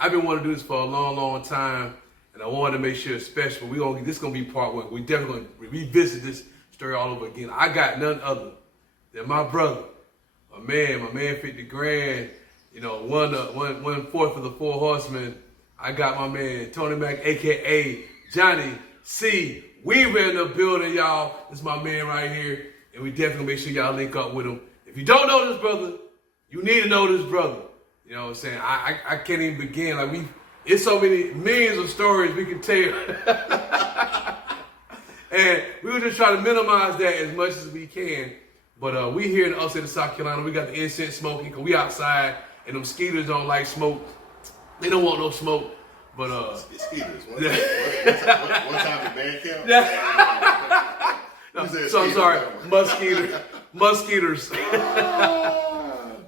I've been wanting to do this for a long, long time, and I wanted to make sure it's special. This is gonna be part one. We definitely gonna revisit this story all over again. I got none other than my brother, my man 50 grand. You know, one fourth of the Four Horsemen. I got my man Tony Mac, aka Johnny C. Weaver in the building, y'all. This is my man right here, and we definitely make sure y'all link up with him. If you don't know this brother, you need to know this brother. You know what I'm saying? I can't even begin. Like it's so many millions of stories we can tell. And we were just trying to minimize that as much as we can. But we here in the upstate of South Carolina, we got the incense smoking because we outside, and them skeeters don't like smoke. They don't want no smoke. But skeeters. One time at band camp. No, so I'm sorry, mosquitoes.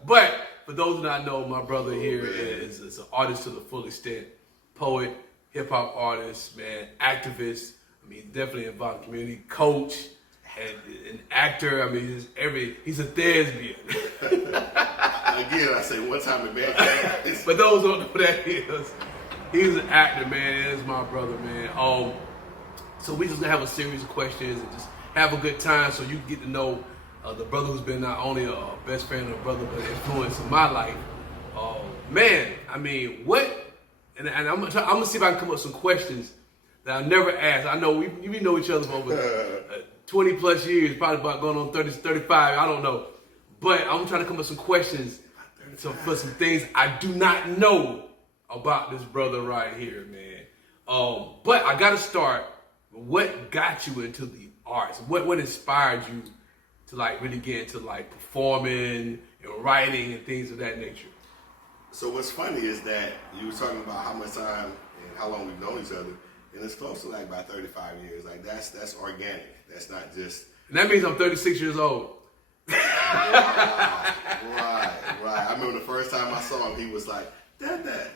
But for those who not know, my brother here is an artist to the full extent, poet, hip hop artist, man, activist. I mean, definitely involved in the community, coach, and an actor. I mean, he's a thespian. Again, I say one time at band camp. For those who don't know who that is, he's an actor, man. It is my brother, man. So we just gonna have a series of questions and just have a good time, so you can get to know the brother who's been not only a best friend and a brother, but an influence in my life. Man, I mean, what? And I'm gonna see if I can come up with some questions that I never asked. I know we know each other for over 20 plus years, probably about going on 30, 35. I don't know, but I'm trying to come up with some questions for some things I do not know about this brother right here, man. But I gotta start. What got you into the arts? What inspired you to like really get into like performing and writing and things of that nature? So what's funny is that you were talking about how much time and how long we've known each other, and it's close to like about 35 years. Like that's organic. That's not just. And that means I'm 36 years old. Right. I remember the first time I saw him, he was like, Dad.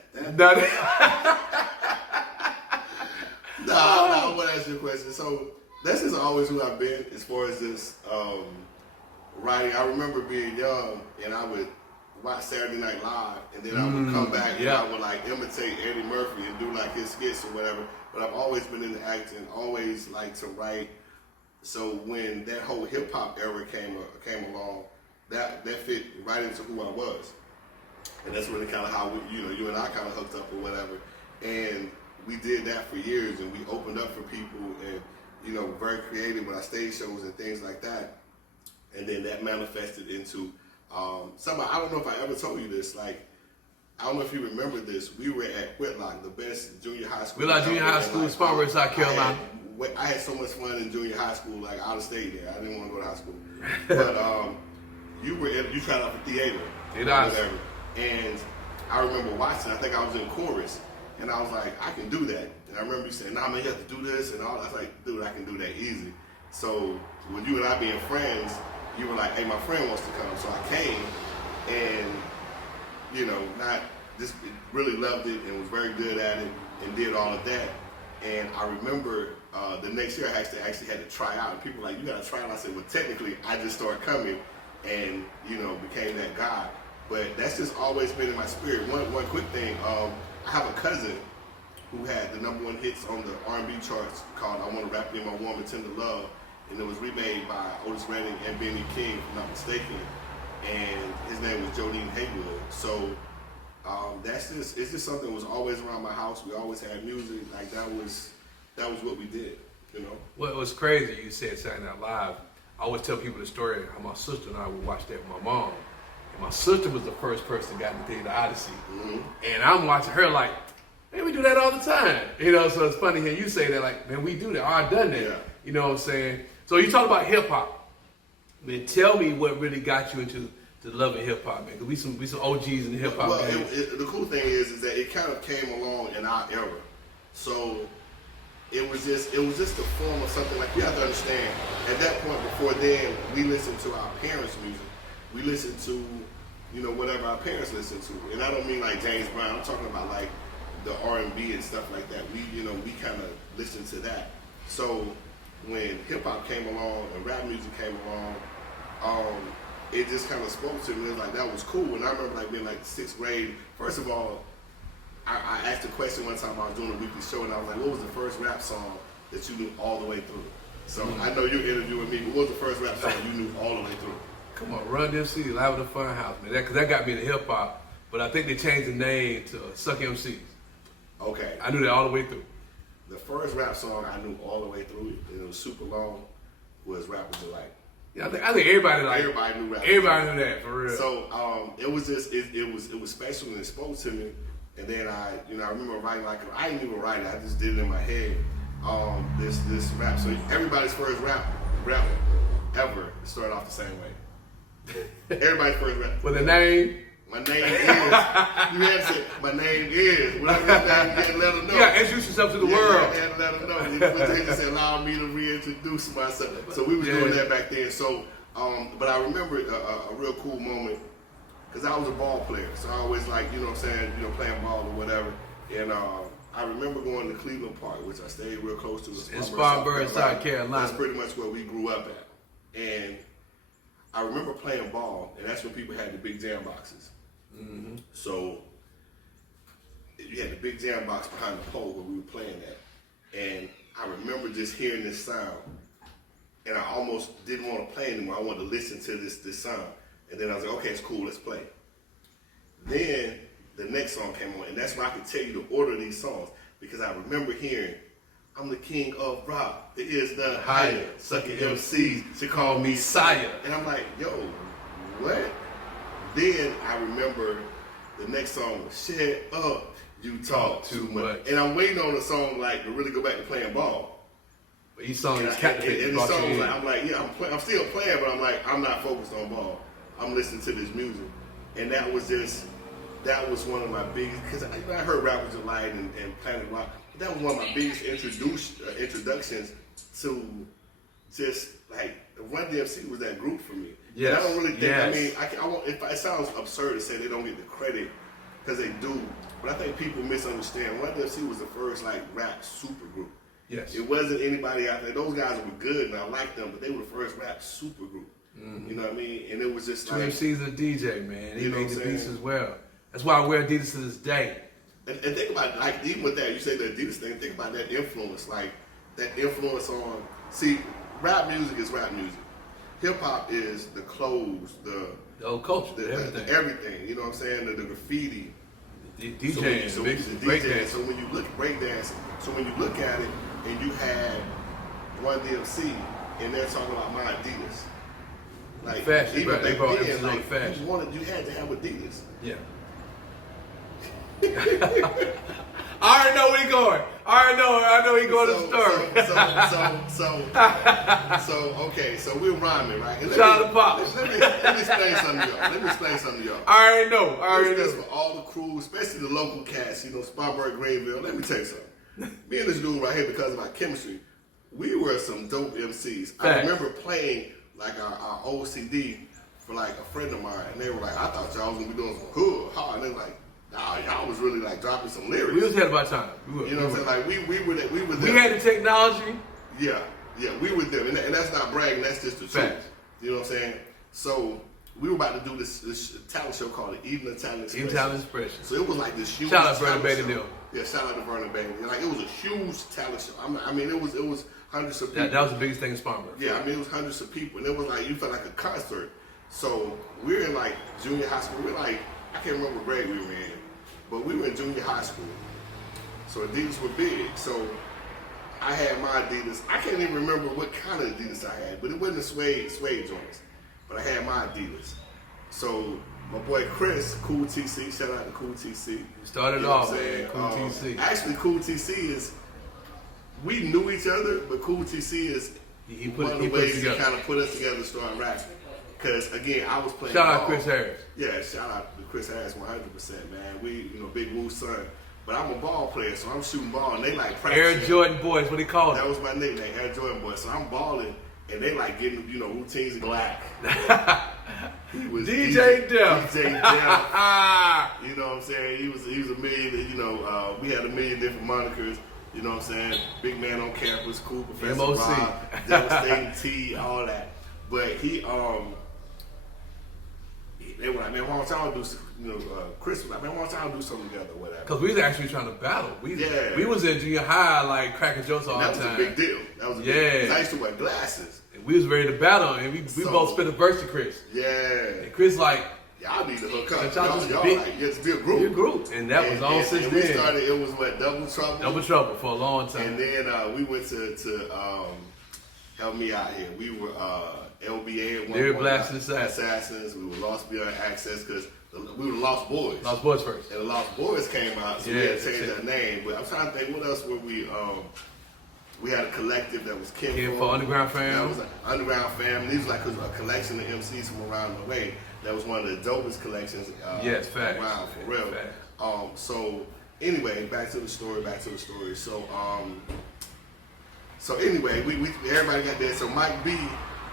No, I want to ask you a question. So that's just always who I've been as far as this writing. I remember being young and I would watch Saturday Night Live, and then I would come back and I would like imitate Eddie Murphy and do like his skits or whatever. But I've always been into acting, always liked to write. So when that whole hip hop era came along, that fit right into who I was, and that's really kind of how you and I kind of hooked up or whatever. And we did that for years, and we opened up for people, and very creative with our stage shows and things like that. And then that manifested into somebody. I don't know if I ever told you this. Like, I don't know if you remember this. We were at Whitlock, the best junior high school. Whitlock Junior High School in Spartanburg, South Carolina. I had so much fun in junior high school, like out of state there. I didn't want to go to high school, but you tried out for theater, whatever. And I remember watching. I think I was in chorus. And I was like, I can do that. And I remember you saying, nah, man, you have to do this and all. I was like, dude, I can do that easy. So with you and I being friends, you were like, hey, my friend wants to come. So I came and, not just really loved it and was very good at it and did all of that. And I remember the next year I actually had to try out. And people were like, you got to try out. I said, well, technically, I just started coming and, became that guy. But that's just always been in my spirit. One quick thing. I have a cousin who had the #1 hits on the R&B charts called "I Want to Wrap You in My Warm and Tender Love," and it was remade by Otis Redding and Benny King, if I'm not mistaken. And his name was Jodine Haywood. So it's just something that was always around my house. We always had music. Like that was what we did. Well, it was crazy. You said Saturday Night Live. I always tell people the story how my sister and I would watch that with my mom. And my sister was the first person that got into Theater Odyssey. Mm-hmm. And I'm watching her like, man, we do that all the time. So it's funny hearing you say that, like, man, we do that. I've done that. Yeah. You know what I'm saying? So you talk about hip hop. Man, tell me what really got you into loving hip hop, man. Cause we some OGs in the hip hop game. The cool thing is that it kind of came along in our era. So it was just the form of something. Like, you have to understand, at that point before then, we listened to our parents' music. We listened to, whatever our parents listened to. And I don't mean like James Brown. I'm talking about like the R&B and stuff like that. We kind of listened to that. So when hip hop came along and rap music came along, it just kind of spoke to me. It was like, that was cool. And I remember like being like 6th grade. First of all, I asked a question one time I was doing a weekly show, and I was like, what was the first rap song that you knew all the way through? So I know you're interviewing me, but what was the first rap song you knew all the way through? Come on, Run DMC, Live at the Fun House, man. Because that got me into hip hop, but I think they changed the name to Suck MCs. Okay. I knew that all the way through. The first rap song I knew all the way through, and it was super long, was Rapper's Delight. Yeah, I think everybody knew rap. Everybody knew that, for real. So it was just it was special and it spoke to me. And then I remember writing I didn't even write it. I just did it in my head. This rap. So everybody's first rap ever started off the same way. Everybody's first rap. With a name. My name is. You had to say my name is. Whatever your name is, let them know. You gotta introduce yourself to the world. You had to let them know. He just said, allow me to reintroduce myself. So we was doing that back then. So, but I remember a real cool moment because I was a ball player. So I always like, playing ball or whatever. And I remember going to Cleveland Park, which I stayed real close to. In Spartanburg, South Carolina. That's pretty much where we grew up at. And I remember playing ball, and that's when people had the big jam boxes. Mm-hmm. So you had the big jam box behind the pole where we were playing at, and I remember just hearing this sound, and I almost didn't want to play anymore. I wanted to listen to this sound, and then I was like, okay, it's cool, let's play. Then the next song came on, and that's why I could tell you the order of these songs, because I remember hearing, I'm the king of rock, there is none higher, sucking MCs should call me sire. And I'm like, yo, what? Then I remember the next song was Shut Up, You Talk Too Much. And I'm waiting on a song to really go back to playing ball. But each song is captivating. And the song was I'm still playing, but I'm like, I'm not focused on ball. I'm listening to this music. And that was one of my biggest, because I heard Rapper's Delight and Planet Rock. That was one of my biggest introductions to just Run DMC was that group for me. Yes. And I don't really think, it sounds absurd to say they don't get the credit, because they do, but I think people misunderstand. Run DMC was the first rap super group. Yes. It wasn't anybody out there. Those guys were good and I liked them, but they were the first rap super group. Mm-hmm. You know what I mean? And it was just Two MC's a DJ, man. He made the beats as well. That's why I wear Adidas to this day. And think about even with that, you say the Adidas thing, think about that influence, that influence on, see, rap music is rap music. Hip hop is the clothes, the old culture, everything. You know what I'm saying? The graffiti, DJing, so when you look breakdancing, so when you look at it and you had Run DMC and they're talking about my Adidas, fashion, even they brought then, fashion. You had to have Adidas. Yeah. I already know where he going. I know he going to the store. So okay, so we're rhyming, right? Shout out to Pops. Let me explain something to y'all. I already know. This for all the crew, especially the local cast, Spartanburg, Greenville. Let me tell you something. Me and this dude right here, because of our chemistry, we were some dope MCs. Fact. I remember playing our OCD for a friend of mine, and they were like, I thought y'all was gonna be doing some hood, hard. And they were like, nah, y'all was really dropping some lyrics. We was ahead of our time. You know what I'm saying? We were them. We had the technology. Yeah, we were them, and that's not bragging. That's just the truth. You know what I'm saying? So we were about to do this talent show called the Evening Talent Expression. So it was this huge. Shout out to Vernon Bailey. Yeah, shout out to Vernon Bailey. It was a huge talent show. It was hundreds of people. That was the biggest thing in Spartanburg. Yeah, it was hundreds of people, and it was you felt like a concert. So we're in junior high school. We're I can't remember what grade we were in, but we were in junior high school. So Adidas were big. So I had my Adidas. I can't even remember what kind of Adidas I had, but it wasn't the suede joints. But I had my Adidas. So my boy Chris, Cool TC, shout out to Cool TC. Started off, man, Cool TC. Actually, Cool TC is, we knew each other, but Cool TC is one of the ways to kind of put us together to start rapping. Because again, I was playing Shout ball. out Chris Harris. Yeah, shout out to Chris Harris 100%, man. We, Big Woo son. But I'm a ball player, so I'm shooting ball, and they practicing. Air Jordan Boys, what he called That was my nickname, Air Jordan Boys. So I'm balling, and they getting, routines black. He was DJ Def. DJ Def. You know what I'm saying? He was a million, we had a million different monikers. You know what I'm saying? Big Man on Campus, Cool Professor MOC. Rob, Devastating T, all that. But he they were like, man, why don't y'all do, Chris was like, man, why don't y'all do something together or whatever. Because we was actually trying to battle. We was in junior high, like, cracking jokes all the time. That was a big deal. That was a big deal. 'Cause I used to wear glasses. And we was ready to battle, and we both spit a verse to Chris. Yeah. And Chris like, y'all need to hook up. Y'all like, just be a group. Be a group. And that was on since then. We started, it was what, Double Trouble? Double Trouble for a long time. And then we went to help me out here. We were LBA at one Lyric point. Blasting Assassins. We were Lost Beyond Access because we were Lost Boys. Lost Boys first. And the Lost Boys came out, so we had to change that name. But I'm trying to think, what else were we? We had a collective that was Kin for Underground Fam. That was like Underground Fam. These was like a collection of MCs from around the way. That was one of the dopest collections facts. around, for real. Facts. So anyway, back to the story. So anyway, we everybody got that. So Mike B,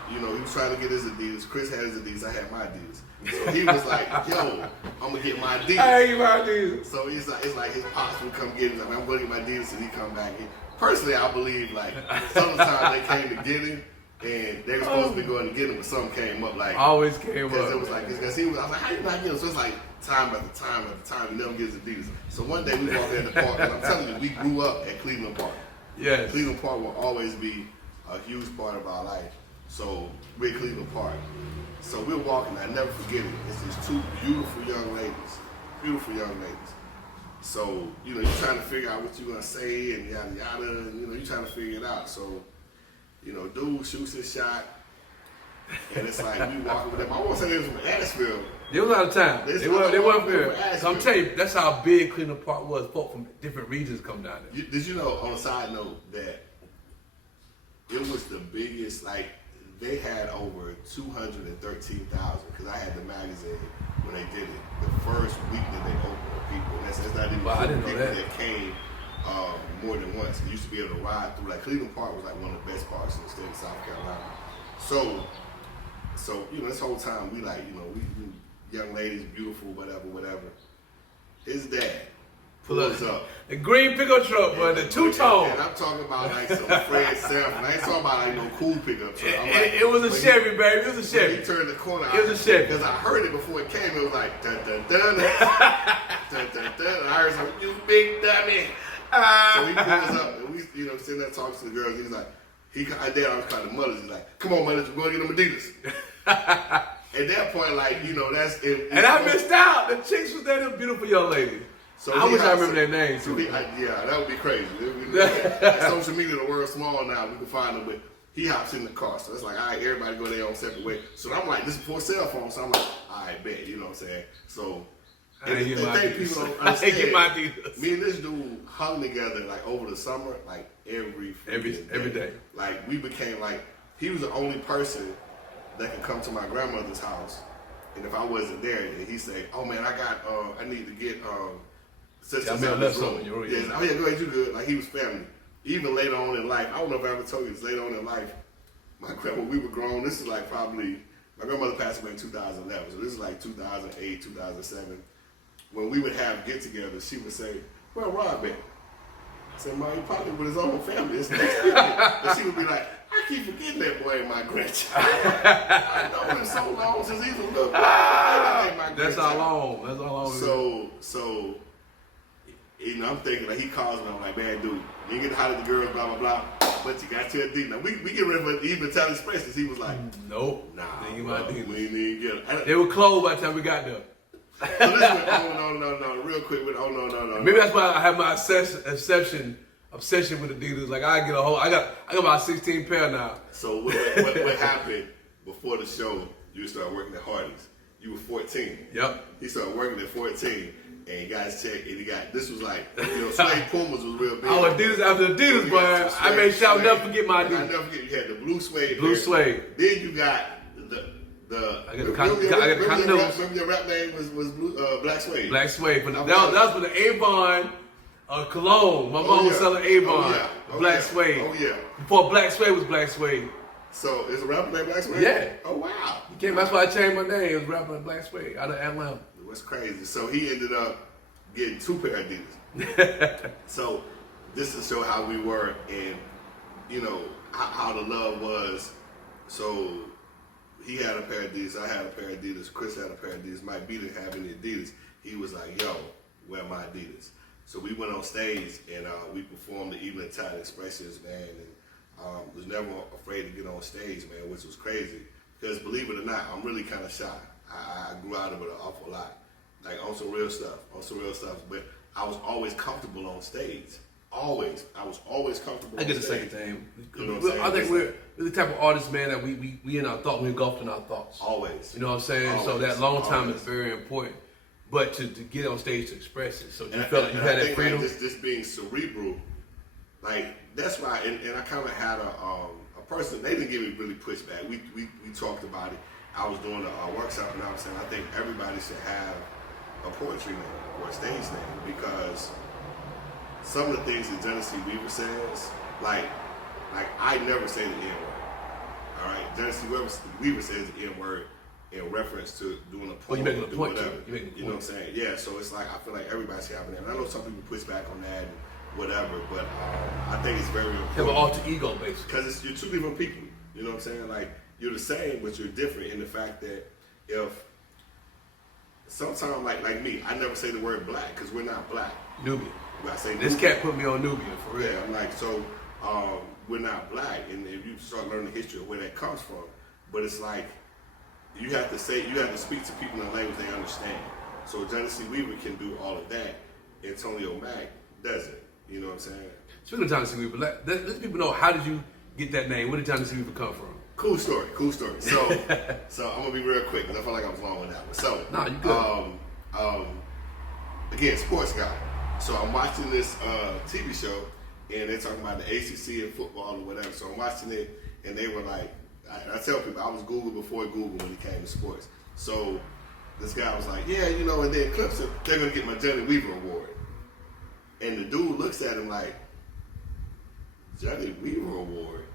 he was trying to get his Adidas. Chris had his Adidas. I had my Adidas. So he was like, yo, I'm gonna get my Adidas. I get my Adidas. So it's like his pops would come get him. Like, I'm gonna get my Adidas, and he come back. Personally, I believe like sometimes they came to get him, and they were supposed to be going to get him, but something came up. Like always came up. Because it was like, because I was like, how you not get him? So it's like time after time after time, he never gets his Adidas. So one day we walked in the park, and I'm telling you, we grew up at Cleveland Park. Yes. Cleveland Park will always be a huge part of our life. So we're at Cleveland Park. So we're walking, I never forget it. It's these two beautiful young ladies. So, you're trying to figure out what you're going to say and yada yada, and, you're trying to figure it out. So, dude shoots his shot, and it's like, we walking with them. I won't say they was from Asheville. They was out of town. They weren't there. So I'm telling you, that's how big Cleveland Park was. Folk from different regions come down there. Did you know, on a side note, that it was the biggest, like, they had over 213,000, because I had the magazine when they did it, the first week that they opened with people. And that's not even people that came more than once. You used to be able to ride through. Like, Cleveland Park was like one of the best parks in the state of South Carolina. So this whole time we like, we young ladies, beautiful, whatever. His dad pulls up. The green pickup truck, but the two-tone. And I'm talking about like some Fred Sanford. I ain't talking about like no cool pickup truck. It was a Chevy, baby. It was a Chevy. He turned the corner. It was a Chevy. Because I heard it before it came. It was like dun dun dun dun dun dun dun. And I heard some, you big dummy. So he pulls up, and we, sitting there talking to the girls. He's like, dad always called the mothers. He's like, come on, mothers, we're going to get them Adidas. At that point, like, that's it. And I missed out. The chicks was there, them beautiful young ladies. So I wish I remember their names. So yeah, that would be crazy. Social media, the world's small now. We can find them, but he hops in the car. So it's like, all right, everybody go their own separate way. So I'm like, this is before cell phone. So I'm like, all right, bet. You know what I'm saying? So I think people don't understand. Me and this dude hung together like over the summer, like every day. Like we became like, he was the only person that could come to my grandmother's house, and if I wasn't there, and he say, "Oh man, I need to get such and such room." Yes, oh yeah, go ahead, you good. Like he was family. Even later on in life, I don't know if I ever told you this. Later on in life, my grandma, we were grown. This is like probably my grandmother passed away in 2011, so this is like 2008, 2007. When we would have get-togethers, she would say, "Where Rob at?" I said, "Ma, he probably with his own family. It's next weekend." And she would be like, "I keep forgetting that boy, my grandchild. I know him so long since he was a little boy. That's how long. So, I'm thinking like he calls me. I'm like, man, dude, you ain't get to holler at the girls, blah blah blah. But you got to a D. Now we get ready for even Italian Expresses. He was like, nope, nah, we didn't even get them. They were closed by the time we got there. So this went, no, real quick. No. Maybe that's why I have my obsession with Adidas. Like I got about 16 pair now. So what happened before the show? You started working at Hardee's. You were 14. Yep. He started working at 14, and he got his check, and this was like, Suede Pumas was real big. Oh, Adidas after Adidas, boy. I made sure I'll never forget my Adidas. I never forget, you had the blue suede. Then you got I got the condoms. Remember your rap name was Black Suede. Black Suede. But that was for the Avon cologne. My mom was selling Avon. Black Suede. Oh yeah. Before Black Suede was Black Suede. So is a rapper named Black Suede? Yeah. Oh wow. That's why I changed my name. It was rapper Black Suede out of Atlanta. What's crazy? So he ended up getting 2 pair of Adidas. So this to show how we were and how the love was. So he had a pair of Adidas, I had a pair of Adidas, Chris had a pair of Adidas, Mike B didn't have any Adidas. He was like, yo, wear my Adidas. So we went on stage and we performed the Evening Tide Expressions, man, and was never afraid to get on stage, man, which was crazy. Because believe it or not, I'm really kind of shy. I grew out of it an awful lot, like on some real stuff. But I was always comfortable on stage. Always. I was always comfortable I on get the stage. same thing. You know what I'm saying? I think we're the type of artists, man, that we in our thoughts, we're engulfed in our thoughts. Always. You know what I'm saying? Always. So that long time Always. is very important. But to get on stage to express it. So you And felt like you had that freedom? Like just being cerebral, like that's why, and I kind of had a person, they didn't give me really pushback. We talked about it. I was doing a workshop and I was saying I think everybody should have a poetry name or a stage name because some of the things that Genesee Weaver says, like I never say the N-word. All right, Genesee Weaver says the N-word in reference to doing a poem. Well, you making a point whatever. to it. You know what I'm saying? Yeah, so it's like I feel like everybody should have a name. And I know some people push back on that and whatever, but I think it's very important. Have an alter ego, basically. Because you're two different people. You know what I'm saying? Like, you're the same, but you're different in the fact that if sometimes, like me, I never say the word black because we're not black. Nubian. I say This Nubian. cat put me on Nubian, for real. Yeah, I'm like, so we're not black, and if you start learning the history of where that comes from, but it's like you have to speak to people in a language they understand. So Genesee Weaver can do all of that. Antonio Mack doesn't. You know what I'm saying? Speaking of Genesee Weaver, let people know, how did you get that name? Where did Genesee Weaver come from? Cool story. So I'm gonna be real quick because I feel like I was long on that one. So nah, you good. Again, sports guy. So I'm watching this TV show, and they're talking about the ACC and football or whatever. So I'm watching it, and they were like, I tell people I was Google before Google when it came to sports. So this guy was like, yeah, you know, and then Clemson, they're gonna get my Johnny Weaver award. And the dude looks at him like, Johnny Weaver award?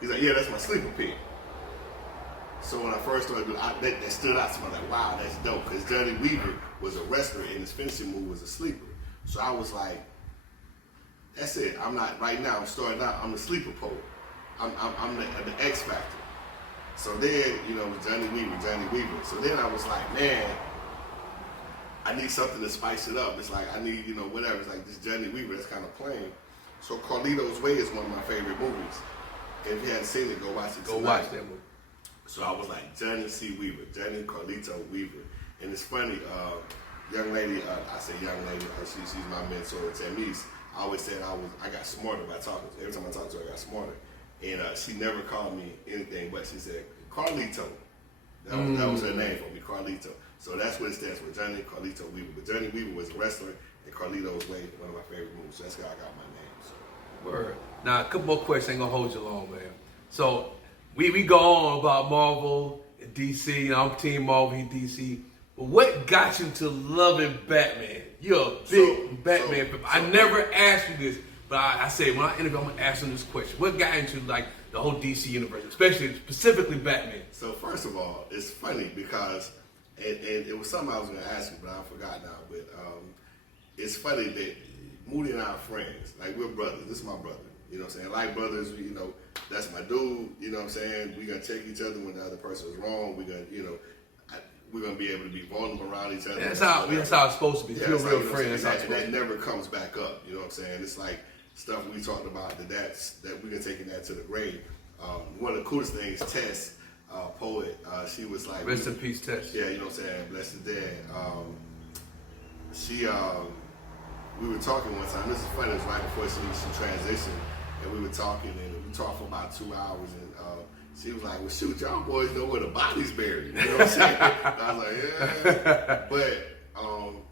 He's like, yeah, that's my sleeper pick. So when I first started doing that stood out to me. I was like, wow, that's dope. Because Johnny Weaver was a wrestler and his finishing move was a sleeper. So I was like, that's it. I'm not, right now, I'm starting out, I'm the sleeper poet. I'm the X Factor. So then, you know, Johnny Weaver. So then I was like, man, I need something to spice it up. It's like, I need, you know, whatever. It's like this Johnny Weaver, that's kind of plain. So Carlito's Way is one of my favorite movies. And if you haven't seen it, go watch it tonight. Go watch that movie. So I was like, Johnny C. Weaver, Johnny Carlito Weaver. And it's funny, young lady, I say young lady, she's my mentor, Tamise. I always said I got smarter by talking to her. Every time I talked to her, I got smarter. And she never called me anything, but she said, Carlito. That was her name for me, Carlito. So that's what it stands for, Johnny Carlito Weaver. But Johnny Weaver was a wrestler, and Carlito's Way, one of my favorite movies. So that's how I got my name. So. Word. Now, a couple more questions. Ain't gonna hold you long, man. So, we go on about Marvel and DC. And I'm Team Marvel, he DC. But what got you to loving Batman? You're a big Batman fan. I never asked you this, but I said when I interview, I'm gonna ask him this question. What got into like the whole DC universe, especially specifically Batman? So first of all, it's funny because, and it was something I was gonna ask you, but I forgot now. But it's funny that Moody and I are friends. Like, we're brothers. This is my brother. You know what I'm saying? Like brothers, you know, that's my dude. You know what I'm saying? We're gonna take each other when the other person is wrong. We're gonna, you know, we're gonna be able to be vulnerable around each other. Yeah, that's how it's supposed to be. Yeah, Feel real like, friend. That's how it's supposed that to be. never comes back up. You know what I'm saying? It's like stuff we talked about that we're gonna taking that to the grave. One of the coolest things, Tess, poet, she was like, Rest in peace, Tess. Yeah, you know what I'm saying? Bless the dead. We were talking one time. This is funny. It was right before she transitioned, and we were talking, and we talked for about 2 hours, and she was like, well, shoot, y'all boys know where the body's buried. You know what I'm saying? I was like, yeah. But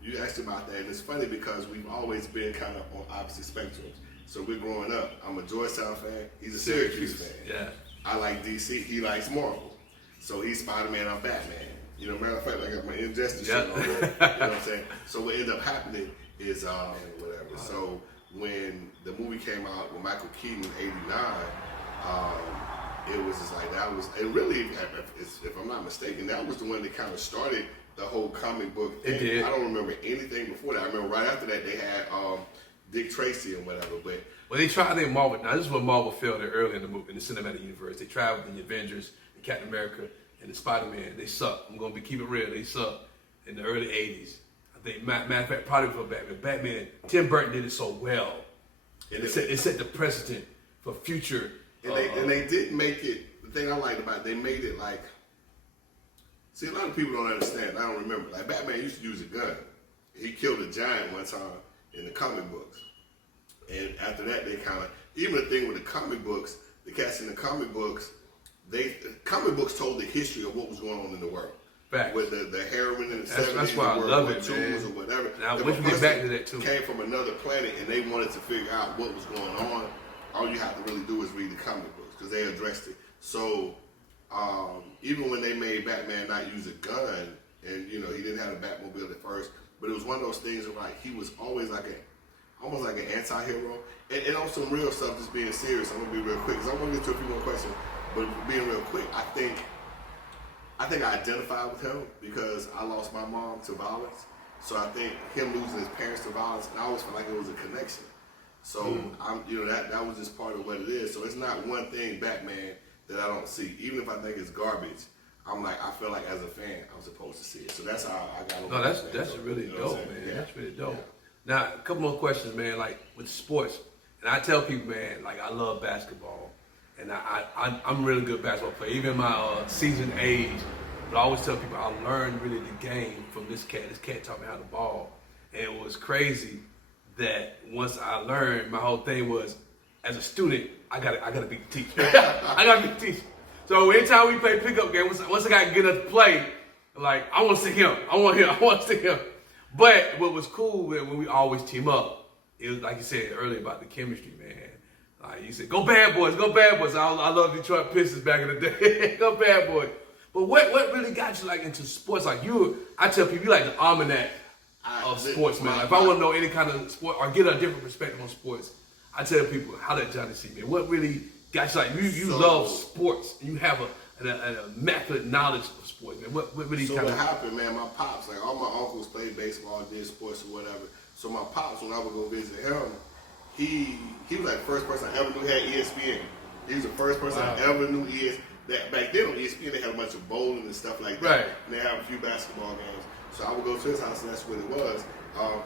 you asked about that, and it's funny because we've always been kind of on opposite spectrums. So we're growing up. I'm a Georgetown fan. He's a Syracuse fan. Yeah. I like DC. He likes Marvel. So he's Spider-Man. I'm Batman. You know, matter of fact, I got my Injustice shit on there. You know what I'm saying? So what ended up happening is whatever. So when the movie came out with Michael Keaton in '89, it was just like that was, and really, if I'm not mistaken, that was the one that kind of started the whole comic book thing. It did. I don't remember anything before that. I remember right after that they had Dick Tracy and whatever. But Well, they tried. I think Marvel. Now this is when Marvel failed early in the movie, in the cinematic universe. They tried with the Avengers, and Captain America. and the Spider-Man, they suck. I'm gonna keep it real, they suck in the early '80s. I think, matter of fact, probably for Batman, Tim Burton did it so well, and it set the precedent for future. And they didn't make it. The thing I liked about it, they made it like. See, a lot of people don't understand. I don't remember. Like Batman used to use a gun. He killed a giant one time in the comic books, and after that, they kind of even the thing with the comic books. The cats in the comic books, comic books told the history of what was going on in the world. Fact. With the heroin in the 70s, that's why I love it, man. Or whatever. Now, we can get back to that too. Came from another planet, and they wanted to figure out what was going on. All you have to really do is read the comic books because they addressed it. So even when they made Batman not use a gun, and he didn't have a Batmobile at first, but it was one of those things of like he was always like almost like an anti-hero. And on some real stuff, just being serious, I'm gonna be real quick because I want to get to a few more questions. But being real quick, I think I identify with him because I lost my mom to violence. So I think him losing his parents to violence, and I always felt like it was a connection. So that was just part of what it is. So it's not one thing Batman that I don't see. Even if I think it's garbage, I feel like as a fan, I'm supposed to see it. So that's how I got over. No, that's really dope, man. Yeah. That's really dope. Yeah. Now, a couple more questions, man. Like with sports, and I tell people, man, like I love basketball, and I'm a really good basketball player. Even my seasoned age, but I always tell people I learned really the game from this cat. This cat taught me how to ball, and it was crazy that once I learned, my whole thing was, as a student, I gotta be the teacher. I gotta be the teacher. So anytime we play pickup game, once I got good enough to play, like I want to see him. I want to see him. But what was cool when we always team up, it was like you said earlier about the chemistry, man. Like you said, go Bad Boys, go Bad Boys. I love Detroit Pistons back in the day. Go Bad Boys. But what really got you like into sports? Like I tell people you like the almanac of sports, man. Like, if I want to know any kind of sport or get a different perspective on sports, I tell people how did Johnny see, man? What really got you like you love sports? You have an immaculate knowledge of sports, man. What really what happened, man? My pops, like all my uncles played baseball, did sports or whatever. So my pops, when I would go visit him, he was like the first person I ever knew had ESPN. He was the first person I ever knew ESPN. That back then on ESPN they had a bunch of bowling and stuff like that. Right. And they have a few basketball games. So I would go to his house and that's what it was.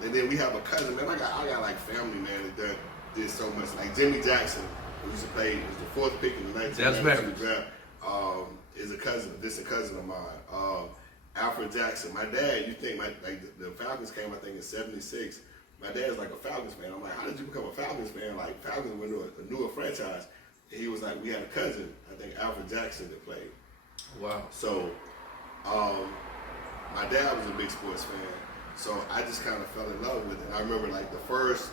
And then we have a cousin, man. I got like family, man, that did so much. Like Jimmy Jackson, who used to play, was the fourth pick in the 1990s draft. Is a distant cousin of mine. Alfred Jackson. My dad, you think the Falcons came, I think in '76. My dad's like a Falcons fan. I'm like, how did you become a Falcons fan? Like Falcons went to a newer franchise. And he was like, we had a cousin, I think Alfred Jackson, that played. Wow. So, my dad was a big sports fan. So I just kind of fell in love with it. And I remember like the first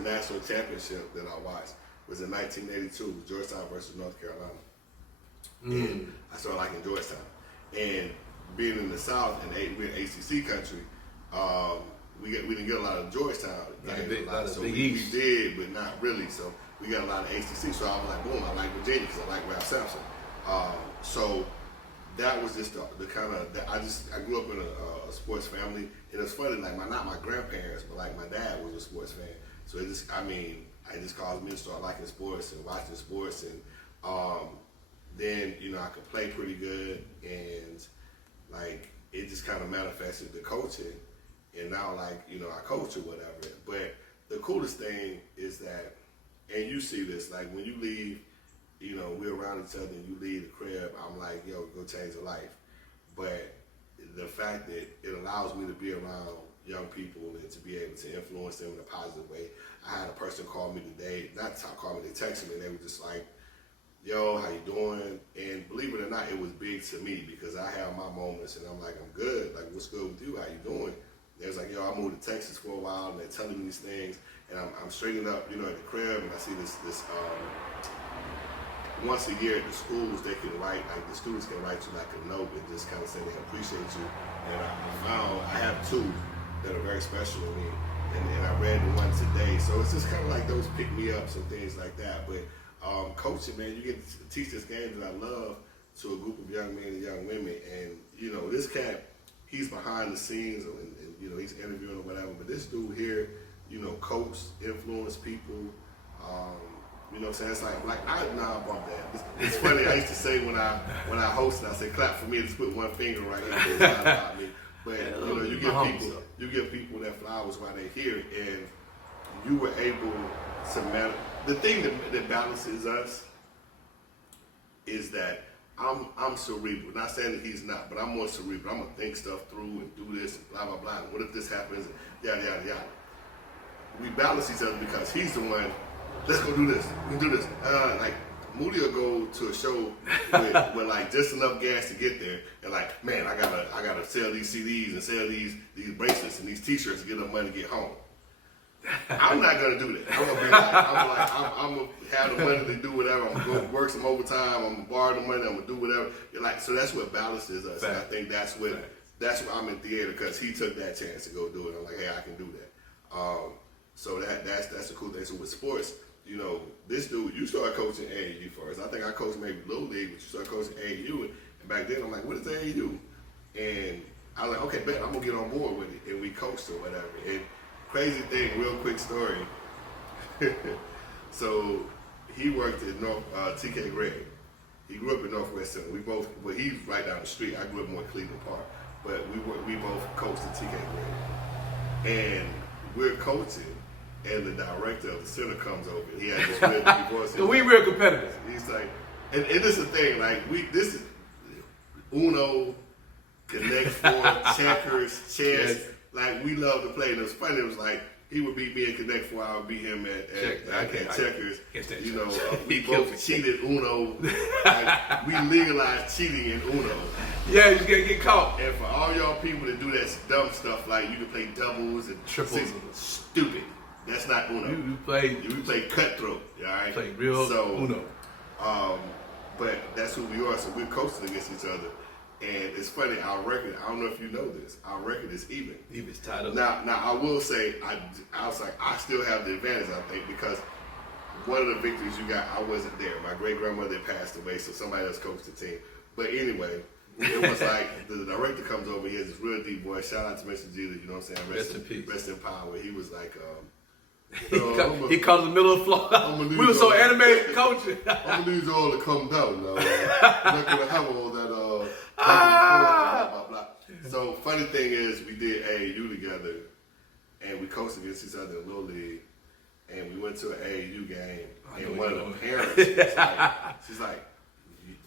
national championship that I watched was in 1982, Georgetown versus North Carolina. And I started liking Georgetown. And being in the South and we're in ACC country, we didn't get a lot of Georgetown games. So we did, but not really. So we got a lot of ACC. So I was like, boom, I like Virginia because I like Ralph Sampson. So that was just the kind of I grew up in a sports family, and it's funny, like not my grandparents, but like my dad was a sports fan. So it just caused me to start liking sports and watching sports, and then I could play pretty good, and like it just kind of manifested the coaching, and now like I coach or whatever. But the coolest thing is that, and you see this, like when you leave. We're around each other and you leave the crib, I'm like, yo, go change a life. But the fact that it allows me to be around young people and to be able to influence them in a positive way. I had a person call me today, they texted me, and they were just like, yo, how you doing? And believe it or not, it was big to me because I have my moments and I'm like, I'm good. Like, what's good with you? How you doing? They was like, yo, I moved to Texas for a while, and they're telling me these things, and I'm straightening up, at the crib, and I see this once a year at the schools, they can write, like the students can write you like a note and just kind of say they appreciate you. And I have two that are very special to me, and I read the one today. So it's just kind of like those pick me ups and things like that. But coaching, man, you get to teach this game that I love to a group of young men and young women. And this cat, he's behind the scenes and he's interviewing or whatever. But this dude here, coach, influence people. You know what I'm saying? It's like I bump that. It's funny. I used to say when I hosted, I say clap for me. Just put one finger right here. It's not about me. But you know, you give people that flowers while they're here, and you were able to manage. The thing that balances us is that I'm cerebral. Not saying that he's not, but I'm more cerebral. I'm gonna think stuff through and do this and blah blah blah. And what if this happens? Yada yada yada. We balance each other because he's the one. Let's go do this. We can do this. Like Moody will go to a show with like just enough gas to get there, and like, man, I gotta sell these CDs and sell these bracelets and these T-shirts to get enough money to get home. I'm not gonna do that. I'm gonna be I'm gonna have the money to do whatever. I'm gonna go work some overtime. I'm gonna borrow the money. I'm gonna do whatever. Like, so that's what balances us. And I think that's why I'm in theater, because he took that chance to go do it. I'm like, hey, I can do that. So that's the cool thing. So with sports, you know, this dude, you started coaching AAU first. I think I coached maybe Little League, but you started coaching AAU. And back then, I'm like, what is AAU? And I was like, okay, bet, I'm going to get on board with it. And we coached or whatever. And crazy thing, real quick story. So he worked at TK Gregg. He grew up in Northwest Center. Well, he's right down the street. I grew up more in Cleveland Park. But we both coached at TK Gregg. And we're coaching. And the director of the center comes over. And he had this real deep voice. So we real competitors. He's like, and this is the thing, like this is Uno, Connect Four, checkers, chess. Yes. Like we love to play. And it was funny. It was like he would beat me in Connect Four. I would beat him at checkers. You know, we both cheated Uno. Like, we legalized cheating in Uno. Yeah, you gotta get caught. And for all y'all people that do that dumb stuff, like you can play doubles and triples, stupid. That's not Uno. You play cutthroat. All right. Play real Uno. But that's who we are. So we're coaching against each other. And it's funny. Our record. I don't know if you know this. Our record is even. Even's tied up. Now I will say I was like I still have the advantage, I think, because one of the victories you got, I wasn't there. My great grandmother passed away, so somebody else coached the team. But anyway, it was like the director comes over. He has this real deep voice. Shout out to Mr. Jeter. You know what I'm saying? Rest in peace. Rest in power. He was like. He called in the middle of the floor. We were so animated coaching. I'm gonna need you all to come down now. I'm not gonna have all that blah blah blah. So funny thing is, we did AAU together, and we coached against each other in Little League, and we went to an AAU game, and one of the parents she's like,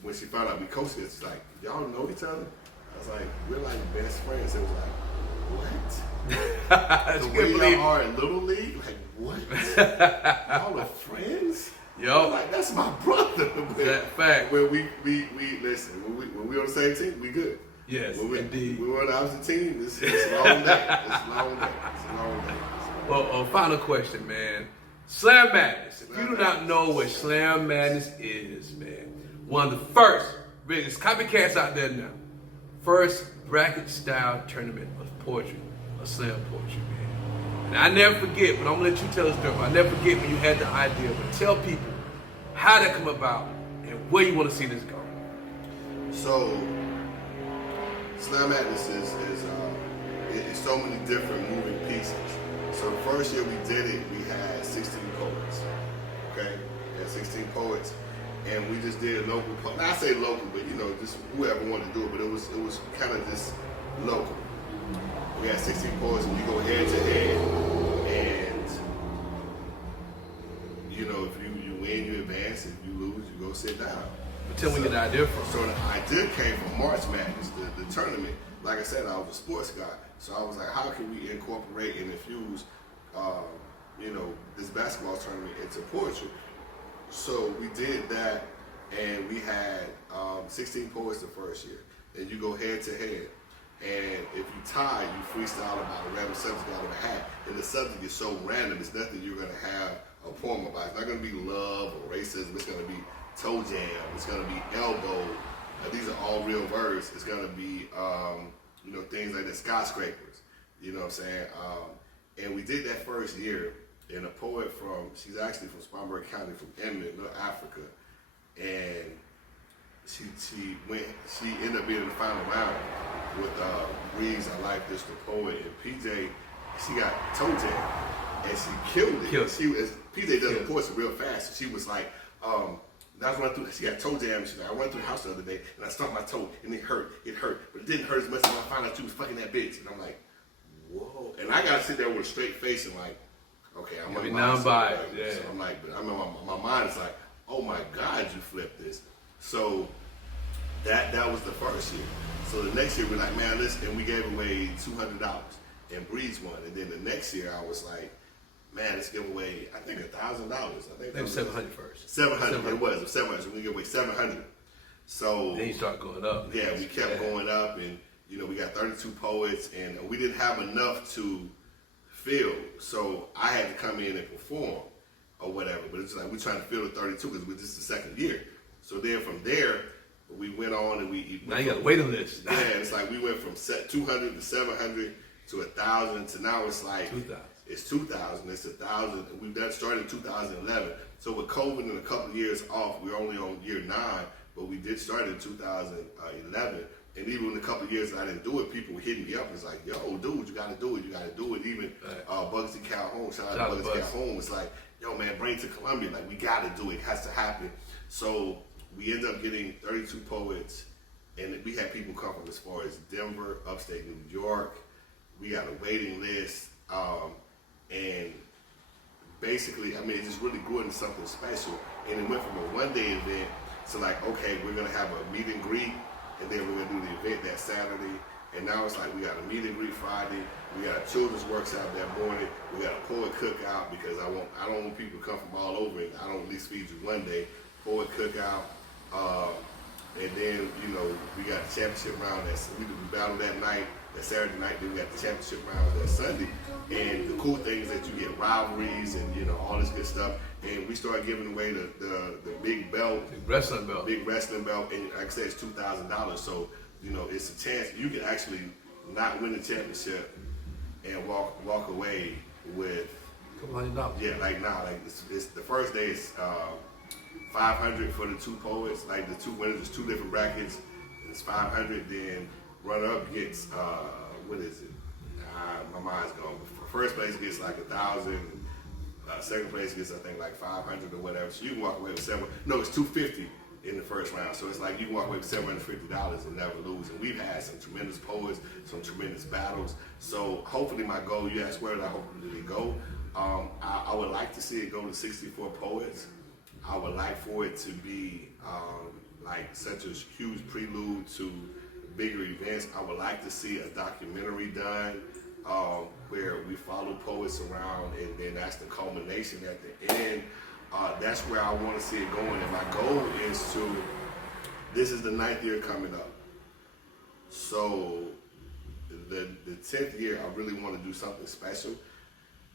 when she found out we coached against, she's like, y'all know each other? I was like, we're like best friends. It was like, what? The way y'all are in Little League? Like, what? Y'all are friends? Yo, like, that's my brother. That fact. When we listen, when we on the same team, we good. Yes, indeed. When we're on the opposite team, it's a long day. It's a long day. Well, final question, man. Slam Madness. If you do not know what Slam Madness is, man, one of the first, biggest copycats out there now, first bracket-style tournament of poetry, of slam poetry, man. And I never forget, but I'm gonna let you tell the story. I never forget when you had the idea, but tell people how that come about and where you want to see this go. So, Slam Madness is so many different moving pieces. So the first year we did it, we had 16 poets. Okay, we had 16 poets, and we just did local. Now I say local, but you know, just whoever wanted to do it. But it was kind of just local. We had 16 poets, and you go head to head, and you know, if you win, you advance. If you lose, you go sit down. But tell me where the idea from. So the idea came from March Madness, the tournament. Like I said, I was a sports guy, so I was like, how can we incorporate and infuse, you know, this basketball tournament into poetry? So we did that, and we had 16 poets the first year. And you go head to head. And if you tie, you freestyle about a random subject out of a hat. And the subject is so random, it's nothing you're going to have a poem about. It's not going to be love or racism. It's going to be toe jam. It's going to be elbow. These are all real words. It's going to be, you know, things like the skyscrapers. You know what I'm saying? And we did that first year. And a poet she's actually from Spartanburg County, from Emmen, North Africa. And she ended up being in the final round with Reeves, I Like This, the poet, and PJ, she got toe jam. and she killed it. PJ does Yeah. reports real fast. So she was like, I was running through. She got toe jam. She's like, I ran through the house the other day and I stumped my toe and it hurt, but it didn't hurt as much as when I found out she was fucking that bitch. And I'm like, whoa. And I gotta sit there with a straight face and like, okay, I'm be non-biased. Yeah. So I'm like, but I mean, my mind is like, oh my God, you flipped this. So that was the first year. So the next year we're like, man, listen, and we gave away $200 and Breeze won. And then the next year I was like, man, let's give away, I think $1,000. I think It was 700 first. 700. It was 700. So we gave away 700. So then you start going up. Yeah, we kept going up, and we got 32 poets, and we didn't have enough to fill. So I had to come in and perform or whatever. But it's like we're trying to fill the 32 because this is the second year. So then from there, we went on and we now you got a waiting list. Yeah, it's like we went from 200 to 700 to 1,000 to now it's like 2,000. It's 2,000. It's 1,000. We've done started in 2011. So with COVID and a couple of years off, we're only on year 9, but we did start in 2011. And even in a couple of years that I didn't do it, people were hitting me up. It's like, yo, dude, you got to do it. You got to do it. Even Bugsy Calhoun, shout out to Bugsy Calhoun, was like, yo, man, bring it to Columbia. Like, we got to do it. It has to happen. So we ended up getting 32 poets, and we had people come from as far as Denver, upstate New York. We got a waiting list. And basically, I mean, it just really grew into something special. And it went from a one-day event to like, okay, we're going to have a meet and greet, and then we're going to do the event that Saturday. And now it's like we got a meet and greet Friday. We got a children's workshop that morning. We got a poet cookout because I don't want people to come from all over, and I don't at least feed you one day. Poet cookout. And then, we got the championship round. We battled that night. That Saturday night, then we got the championship round that Sunday. And the cool thing is that you get rivalries and all this good stuff. And we started giving away the big belt, big wrestling belt, and like I said, it's $2,000. So it's a chance you can actually not win the championship and walk away with $200. Yeah, like it's the first day is 500 for the two poets. Like the two winners, there's 2 different brackets. It's 500. Then runner-up gets, what is it? My mind's gone. First place gets like 1,000. Second place gets, I think, like 500 or whatever. So you can walk away with it's $250 in the first round. So it's like you can walk away with $750 and never lose. And we've had some tremendous poets, some tremendous battles. So hopefully my goal, you asked where did I hope it go? I would like to see it go to 64 poets. I would like for it to be like such a huge prelude to bigger events. I would like to see a documentary done where we follow poets around, and then that's the culmination at the end. That's where I want to see it going. And my goal is this is the 9th year coming up. So the 10th year, I really want to do something special.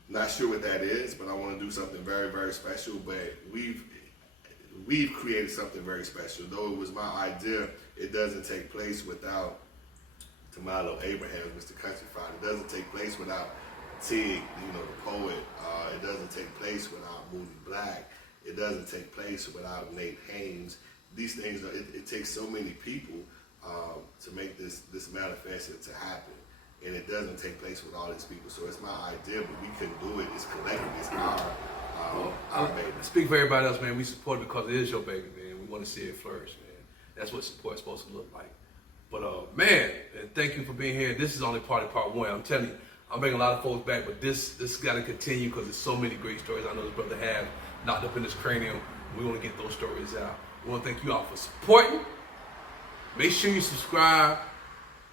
Not sure what that is, but I want to do something very, very special. But we've created something very special. Though it was my idea, it doesn't take place without Tamalo Abraham, Mr. Countryfied. It doesn't take place without Tig, the poet. It doesn't take place without Moody Black. It doesn't take place without Nate Haynes. These things, it takes so many people to make this manifested to happen. And it doesn't take place with all these people. So it's my idea, but we couldn't do it. It's collective. It's our baby. Speak for everybody else, man. We support it because it is your baby, man. We want to see it flourish, man. That's what support is supposed to look like. But man, thank you for being here. This is only part 1. I'm telling you, I'm bringing a lot of folks back, but this got to continue because there's so many great stories I know this brother have knocked up in his cranium. We want to get those stories out. We want to thank you all for supporting. Make sure you subscribe.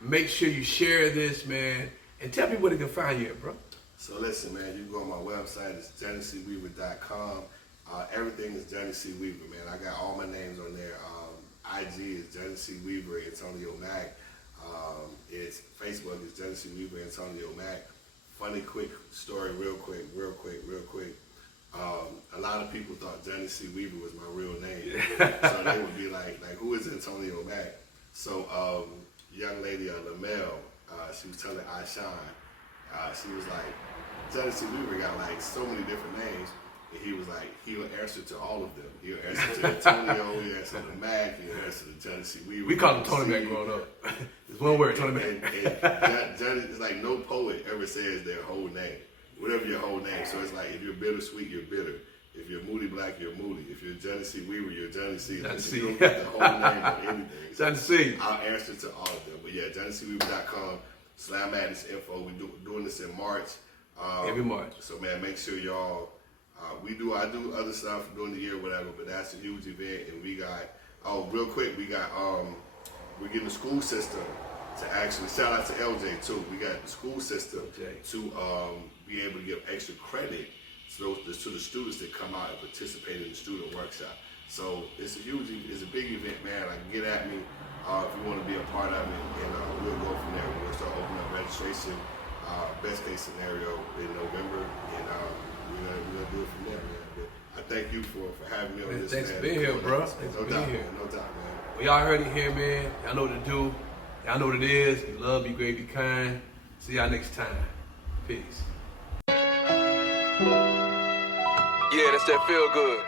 Make sure you share this, man, and tell people where they can find you at, bro. So listen, man, you can go on my website. It's JohnnyCWeaver.com. Everything is Johnny C. Weaver, man. I got all my names on there. IG is Johnny C. Weaver, Antonio Mack. It's Facebook is Johnny C. Weaver, Antonio Mack. Funny, quick story, real quick. A lot of people thought Johnny C. Weaver was my real name. So they would be like, who is Antonio Mack? So, young lady, Lamel, she was telling I Shine. She was like, Johnny C. Weaver got like so many different names. And he was like, he'll answer to all of them. He'll answer to Antonio, he'll answer to Mac, he'll answer to Johnny C. Weaver. We called him Tony Mac growing up. It's one word, Tony Mac. And Johnny, it's like no poet ever says their whole name. whatever your whole name. So it's like if you're bittersweet, you're bitter. If you're moody black, you're moody. If you're Johnny C. Weaver, you're Johnny C. If you don't get the whole name or anything, Johnny C. I'll answer to all of them. But yeah, JohnnyCWeaver.com, Slam Madness info. We're doing this in March. Every March. So man, make sure y'all. I do other stuff during the year, whatever. But that's a huge event, and we got. Oh, real quick, we got. We're getting the school system to actually shout out to LJ too. We got the school system to be able to give extra credit to the students that come out and participate in the student workshop. So it's a big event, man. Like, get at me if you want to be a part of it, and we'll go from there. We'll start opening up registration. Best case scenario in November, and we're gonna do it from there, man. But I thank you for having me on this. Thanks for being here, bro. Thanks for being here. No doubt, man. Well, y'all heard it here, man. Y'all know what to do. Y'all know what it is. Be love, be great, be kind. See y'all next time. Peace. Yeah, that's that feel good.